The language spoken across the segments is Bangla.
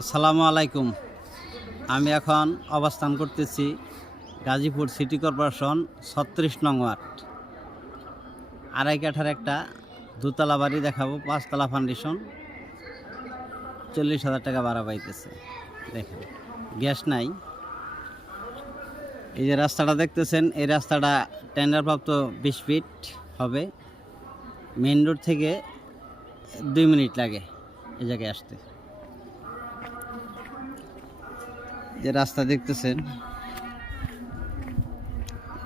আসসালামু আলাইকুম। আমি এখন অবস্থান করতেছি গাজীপুর সিটি কর্পোরেশন ছত্রিশ নং ওয়ার্ড। আড়াই কাঠার একটা দুতলা বাড়ি দেখাবো, পাঁচতলা ফাউন্ডেশন চল্লিশ হাজার টাকা ভাড়া পাইতেছে। দেখেন, গ্যাস নাই। এই যে রাস্তাটা দেখতেছেন, এই রাস্তাটা টেন্ডারপ্রাপ্ত বিশ ফিট হবে। মেন রোড থেকে দুই মিনিট লাগে এই জায়গায় আসতে। যে রাস্তা দেখতেছেন,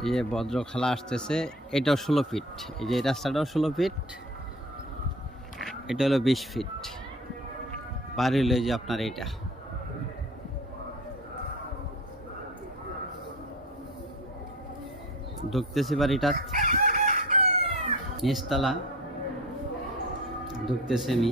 এই যে ভদ্র খালা আসতেছে, এটাও ষোলো ফিট এই যে রাস্তাটাও ষোলো ফিট এটা হলো বিশ ফিট বাড়ি হলো যে আপনার এইটা। ঢুকতেছি বাড়িটা। নিচতলা। ঢুকতেছে আমি।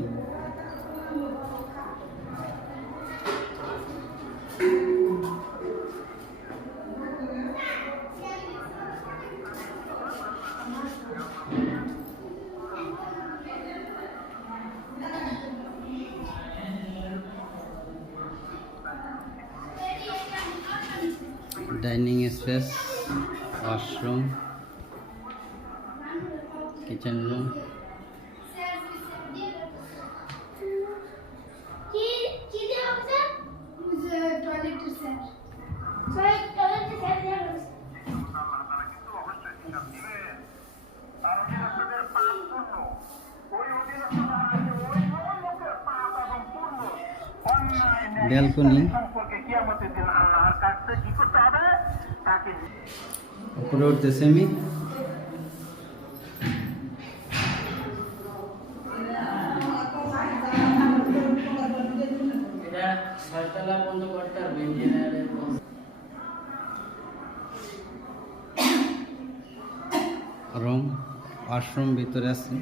Dining space washroom kitchen room. কি কি দেওয়া হচ্ছে টয়লেটের স্যার স্যার টয়লেটের স্যার দেওয়া হচ্ছে ব্যালকনি উপরে উঠতেছে আমি রুম ওয়াশরুম ভিতরে আছে।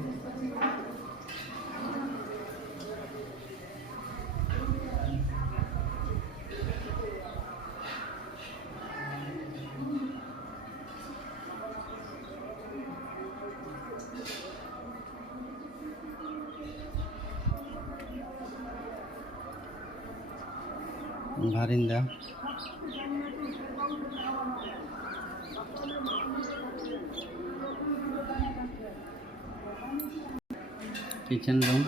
বারিন্দা কিচেন রুম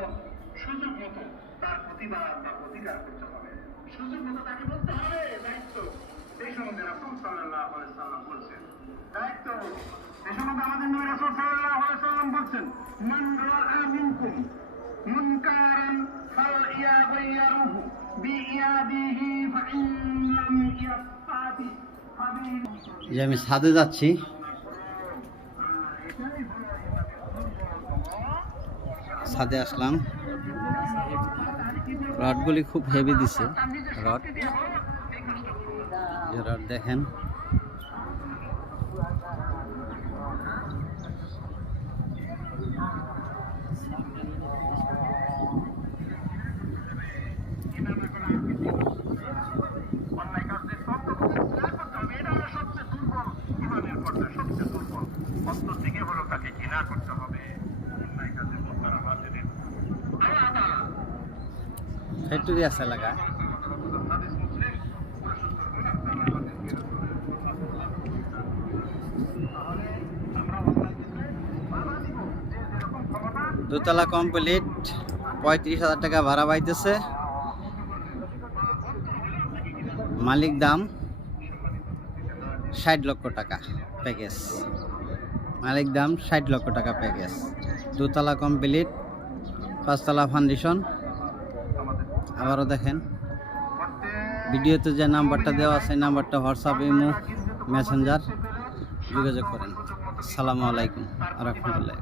মতো সুযোগ মতো তার প্রতিবাদ বা প্রতিকার করতে হবে সুযোগ মতো তাকে বলতে হবে। দায়িত্ব। এই সম্বন্ধে রাসুল সাল্লাহ সাল্লাম বলছেন আমাদের নবী রাসুল সাল্লাহ সাল্লাম বলছেন, মান রাআ মিনকুম মুনকারান যে আমি ছাদে যাচ্ছি। ছাদে আসলাম। রডগুলি খুব হেভি দিছে, রড। রড দেখেন অন্যায় কাজদের তত্ত্ব করতে হবে এটা হলো সবচেয়ে দুর্বল ইমানের পর্যায়ে সবচেয়ে দুর্বল অন্তর থেকে হলো তাকে ঘৃণা করতে হবে। ফ্যাক্টরি আছে হাদিস দোতলা কমপ্লিট পঁয়ত্রিশ হাজার টাকা ভাড়া পাইতেছে। মালিক দাম ষাট লক্ষ টাকা প্যাকেজ। মালিক দাম ষাট লক্ষ টাকা প্যাকেজ দুতলা কমপ্লিট পাঁচতলা ফাউন্ডেশন আবারও দেখেন। ভিডিওতে যে নাম্বারটা দেওয়া আছে নাম্বারটা হোয়াটসঅ্যাপ ইমো মেসেঞ্জার যোগাযোগ করেন। আসসালামু আলাইকুম রহমতুল্লাহ